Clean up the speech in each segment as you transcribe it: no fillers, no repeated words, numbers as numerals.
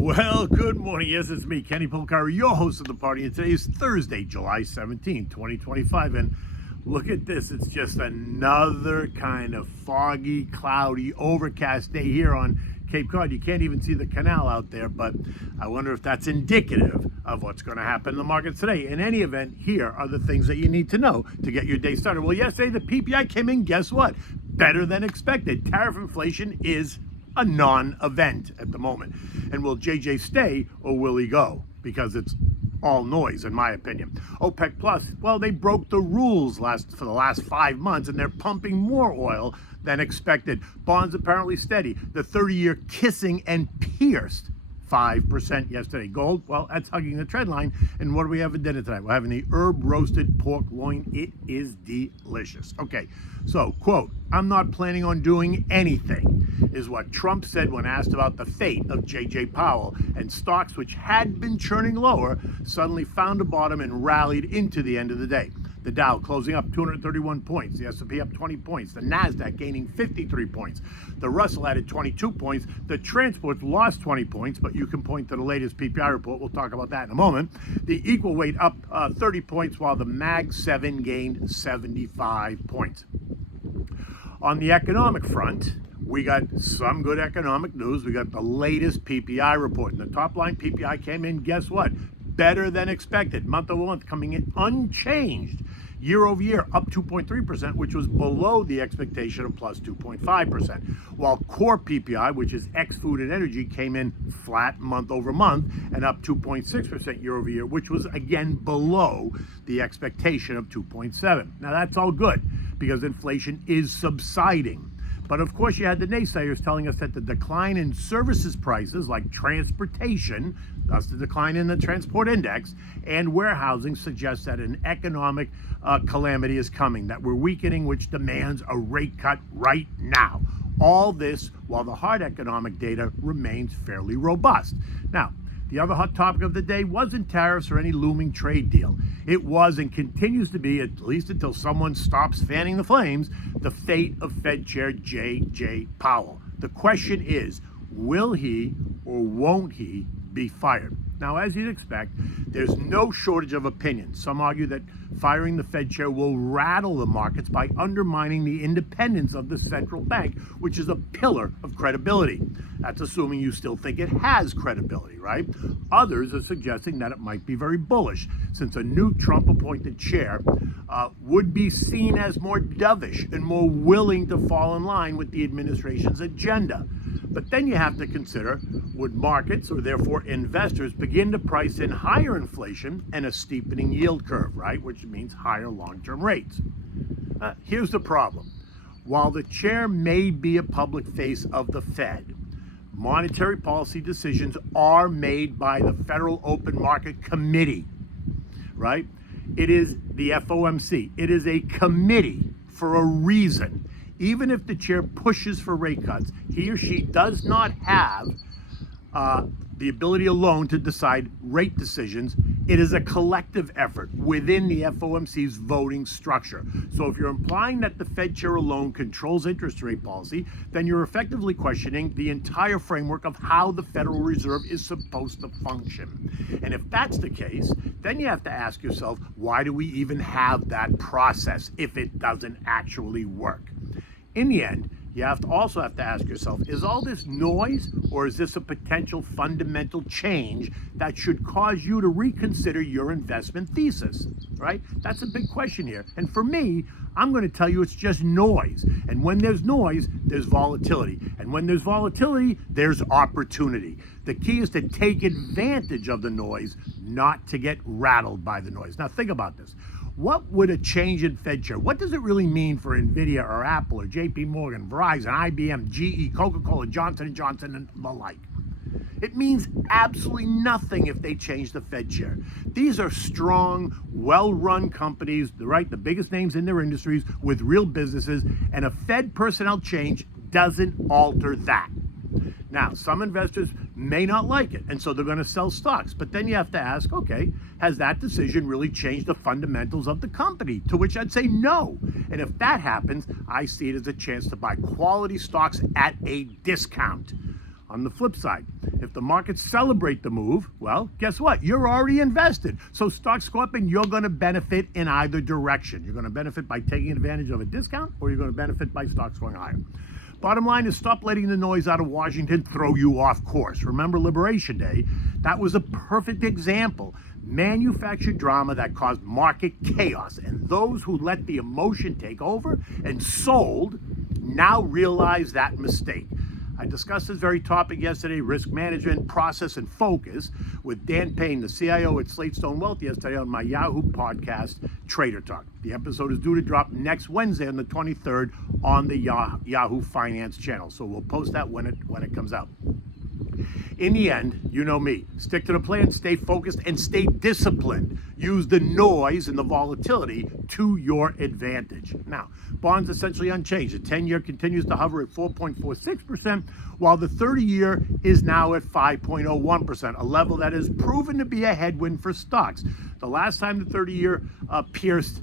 Well, good morning. Yes, it's me, Kenny Polcari, your host of the party. And today is Thursday, July 17, 2025. And look at this. It's just another kind of foggy, cloudy, overcast day here on Cape Cod. You can't even see the canal out there, but I wonder if that's indicative of what's going to happen in the markets today. In any event, here are the things that you need to know to get your day started. Well, yesterday the PPI came in, guess what? Better than expected. Tariff inflation is a non-event at the moment. And will JJ stay or will he go? Because it's all noise, in my opinion. OPEC Plus, well, they broke the rules for the last 5 months, and they're pumping more oil than expected. Bonds apparently steady. The 30-year kissing and pierced 5% yesterday. Gold, well, that's hugging the trend line. And what do we have for dinner tonight? We're having the herb roasted pork loin. It is delicious. Okay, so, quote, "I'm not planning on doing anything," is what Trump said when asked about the fate of Jay Powell. And stocks, which had been churning lower, suddenly found a bottom and rallied into the end of the day. The Dow closing up 231 points, the S&P up 20 points, the Nasdaq gaining 53 points, the Russell added 22 points, the transports lost 20 points, but you can point to the latest PPI report, we'll talk about that in a moment. The equal weight up 30 points, while the Mag 7 gained 75 points. On the economic front, we got some good economic news. We got the latest PPI report. And the top line PPI came in, guess what? Better than expected. Month over month coming in unchanged. Year over year up 2.3%, which was below the expectation of plus 2.5%. While core PPI, which is ex-food and energy, came in flat month over month and up 2.6% year over year, which was again below the expectation of 2.7. Now that's all good because inflation is subsiding. But of course, you had the naysayers telling us that the decline in services prices like transportation, thus the decline in the transport index, and warehousing suggests that an economic calamity is coming, that we're weakening, which demands a rate cut right now. All this while the hard economic data remains fairly robust. Now, the other hot topic of the day wasn't tariffs or any looming trade deal. It was and continues to be, at least until someone stops fanning the flames, the fate of Fed Chair Jay Powell. The question is, will he or won't he be fired? Now, as you'd expect, there's no shortage of opinions. Some argue that firing the Fed chair will rattle the markets by undermining the independence of the central bank, which is a pillar of credibility. That's assuming you still think it has credibility, right? Others are suggesting that it might be very bullish, since a new Trump-appointed chair would be seen as more dovish and more willing to fall in line with the administration's agenda. But then you have to consider, would markets, or therefore investors, begin to price in higher inflation and a steepening yield curve, right? Which means higher long-term rates. Here's the problem. While the chair may be a public face of the Fed, monetary policy decisions are made by the Federal Open Market Committee, right? It is the FOMC. It is a committee for a reason. Even if the chair pushes for rate cuts, he or she does not have the ability alone to decide rate decisions. It is a collective effort within the FOMC's voting structure. So if you're implying that the Fed chair alone controls interest rate policy, then you're effectively questioning the entire framework of how the Federal Reserve is supposed to function. And if that's the case, then you have to ask yourself, why do we even have that process if it doesn't actually work? In the end, you also have to ask yourself, is all this noise, or is this a potential fundamental change that should cause you to reconsider your investment thesis, right? That's a big question here. And for me, I'm going to tell you it's just noise. And when there's noise, there's volatility. And when there's volatility, there's opportunity. The key is to take advantage of the noise, not to get rattled by the noise. Now, think about this. What would a change in Fed chair, what does it really mean for NVIDIA or Apple or JP Morgan, Verizon, IBM, GE, Coca-Cola, Johnson & Johnson, and the like? It means absolutely nothing if they change the Fed chair. These are strong, well-run companies, right? The biggest names in their industries with real businesses, and a Fed personnel change doesn't alter that. Now, some investors may not like it, and so they're going to sell stocks. But then you have to ask, okay, has that decision really changed the fundamentals of the company? To which I'd say no. And if that happens, I see it as a chance to buy quality stocks at a discount. On the flip side, if the markets celebrate the move, well, guess what? You're already invested. So stocks go up and you're going to benefit in either direction. You're going to benefit by taking advantage of a discount, or you're going to benefit by stocks going higher. Bottom line is, stop letting the noise out of Washington throw you off course. Remember Liberation Day? That was a perfect example. Manufactured drama that caused market chaos. And those who let the emotion take over and sold now realize that mistake. I discussed this very topic yesterday, risk management, process, and focus, with Dan Payne, the CIO at Slate Stone Wealth, yesterday on my Yahoo podcast, Trader Talk. The episode is due to drop next Wednesday on the 23rd on the Yahoo Finance channel. So we'll post that when it comes out. In the end, you know me. Stick to the plan, stay focused, and stay disciplined. Use the noise and the volatility to your advantage. Now, bonds essentially unchanged. The 10-year continues to hover at 4.46%, while the 30-year is now at 5.01%, a level that has proven to be a headwind for stocks. The last time the 30-year pierced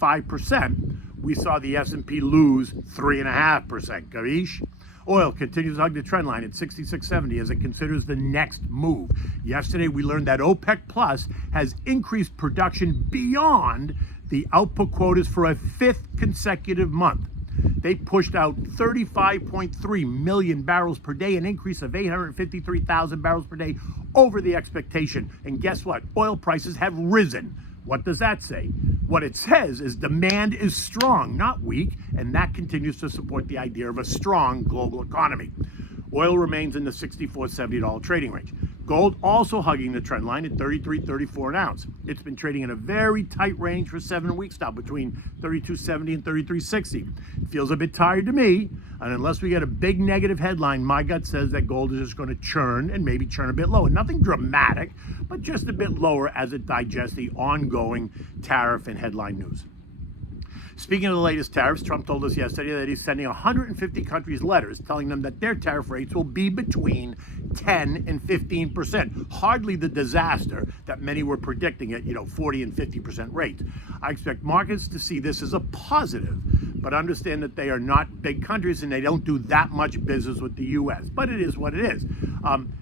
5%, we saw the S&P lose 3.5%. Gavish? Oil continues to hug the trend line at 66.70 as it considers the next move. Yesterday, we learned that OPEC Plus has increased production beyond the output quotas for a fifth consecutive month. They pushed out 35.3 million barrels per day, an increase of 853,000 barrels per day over the expectation. And guess what? Oil prices have risen. What does that say? What it says is demand is strong, not weak, and that continues to support the idea of a strong global economy. Oil remains in the $64-$70 trading range. Gold also hugging the trend line at $33.34 an ounce. It's been trading in a very tight range for 7 weeks now, between $32.70 and $33.60. It feels a bit tired to me, and unless we get a big negative headline, my gut says that gold is just going to churn and maybe churn a bit lower. Nothing dramatic, but just a bit lower as it digests the ongoing tariff and headline news. Speaking of the latest tariffs, Trump told us yesterday that he's sending 150 countries letters telling them that their tariff rates will be between 10 and 15%. Hardly the disaster that many were predicting at 40 and 50% rates. I expect markets to see this as a positive, but understand that they are not big countries and they don't do that much business with the U.S. But it is what it is.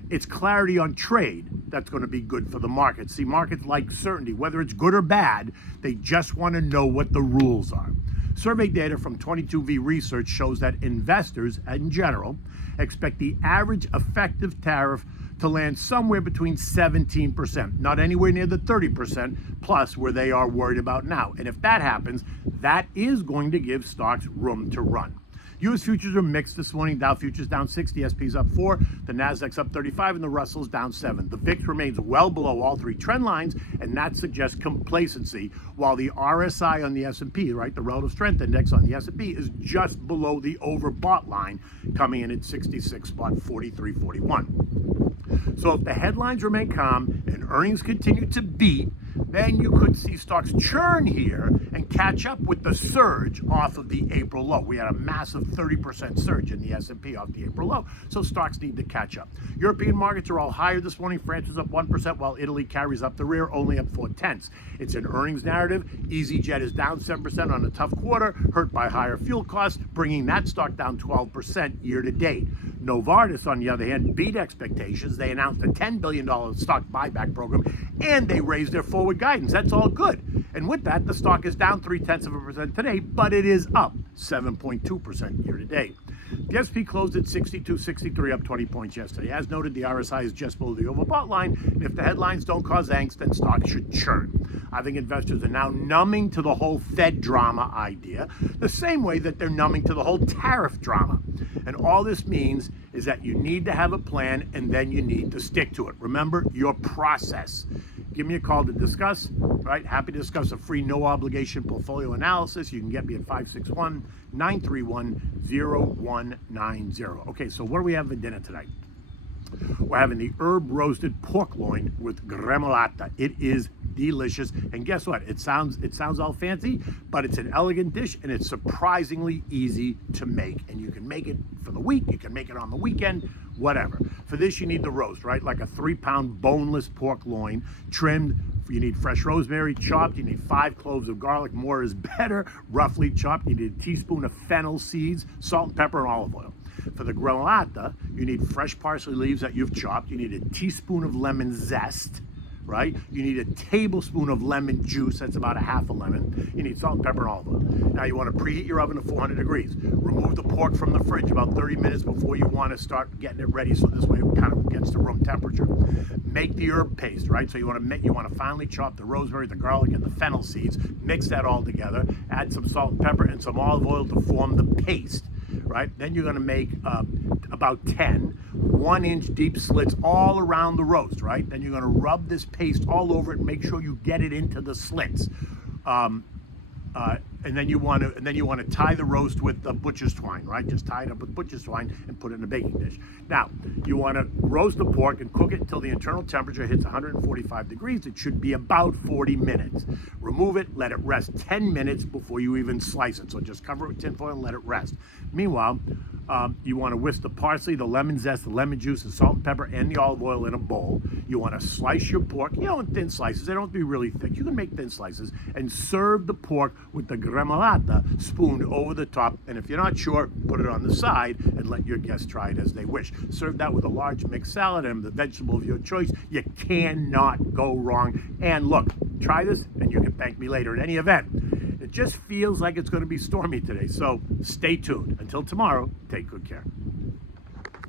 It's clarity on trade that's going to be good for the markets. See, markets like certainty, whether it's good or bad, they just want to know what the rules are. Survey data from 22V Research shows that investors, in general, expect the average effective tariff to land somewhere between 17%, not anywhere near the 30% plus where they are worried about now. And if that happens, that is going to give stocks room to run. U.S. futures are mixed this morning. Dow futures down 60, SP's up 4, the Nasdaq's up 35, and the Russell's down 7. The VIX remains well below all three trend lines, and that suggests complacency, while the RSI on the S&P, right, the relative strength index on the S&P, is just below the overbought line, coming in at 66.4341. So if the headlines remain calm and earnings continue to beat, then you could see stocks churn here and catch up with the surge off of the April low. We had a massive 30% surge in the S&P off the April low, so stocks need to catch up. European markets are all higher this morning. France is up 1%, while Italy carries up the rear, only up 0.4. It's an earnings narrative. EasyJet is down 7% on a tough quarter, hurt by higher fuel costs, bringing that stock down 12% year to date. Novartis, on the other hand, beat expectations. They announced a $10 billion stock buyback program, and they raised their forward guidance. That's all good. And with that, the stock is down 0.3% today, but it is up 7.2% year to date. The SP closed at 62.63, up 20 points yesterday. As noted, the RSI is just below the overbought line, and if the headlines don't cause angst, then stocks should churn. I think investors are now numbing to the whole Fed drama idea, the same way that they're numbing to the whole tariff drama. And all this means is that you need to have a plan, and then you need to stick to it. Remember, your process. Give me a call to discuss, right? Happy to discuss a free, no obligation portfolio analysis. You can get me at 561-931-0190. Okay, so what do we have for dinner tonight? We're having the herb roasted pork loin with gremolata. It is delicious. And guess what? It sounds all fancy, but it's an elegant dish and it's surprisingly easy to make. And you can make it for the week, you can make it on the weekend, whatever. For this, you need the roast, right? Like a 3-pound boneless pork loin, trimmed. You need fresh rosemary, chopped. You need 5 cloves of garlic. More is better. Roughly chopped. You need a teaspoon of fennel seeds, salt and pepper, and olive oil. For the gremolata, you need fresh parsley leaves that you've chopped. You need a teaspoon of lemon zest, right? You need a tablespoon of lemon juice, that's about a half a lemon. You need salt and pepper and olive oil. Now you want to preheat your oven to 400 degrees. Remove the pork from the fridge about 30 minutes before you want to start getting it ready, so this way it kind of gets to room temperature. Make the herb paste, right? So you want to finely chop the rosemary, the garlic, and the fennel seeds. Mix that all together. Add some salt and pepper and some olive oil to form the paste, right? Then you're going to make about 10 1-inch deep slits all around the roast, right? Then you're going to rub this paste all over it and make sure you get it into the slits. And then you want to tie the roast with the butcher's twine, right? Just tie it up with butcher's twine and put it in a baking dish. Now, you want to roast the pork and cook it until the internal temperature hits 145 degrees. It should be about 40 minutes. Remove it, let it rest 10 minutes before you even slice it. So just cover it with tin foil and let it rest. Meanwhile, you want to whisk the parsley, the lemon zest, the lemon juice, the salt and pepper, and the olive oil in a bowl. You want to slice your pork, in thin slices. They don't have to be really thick. You can make thin slices and serve the pork with the gremolata spooned over the top. And if you're not sure, put it on the side and let your guests try it as they wish. Serve that with a large mixed salad and the vegetable of your choice. You cannot go wrong. And look, try this and you can thank me later. In any event, it just feels like it's going to be stormy today. So stay tuned. Until tomorrow, take good care.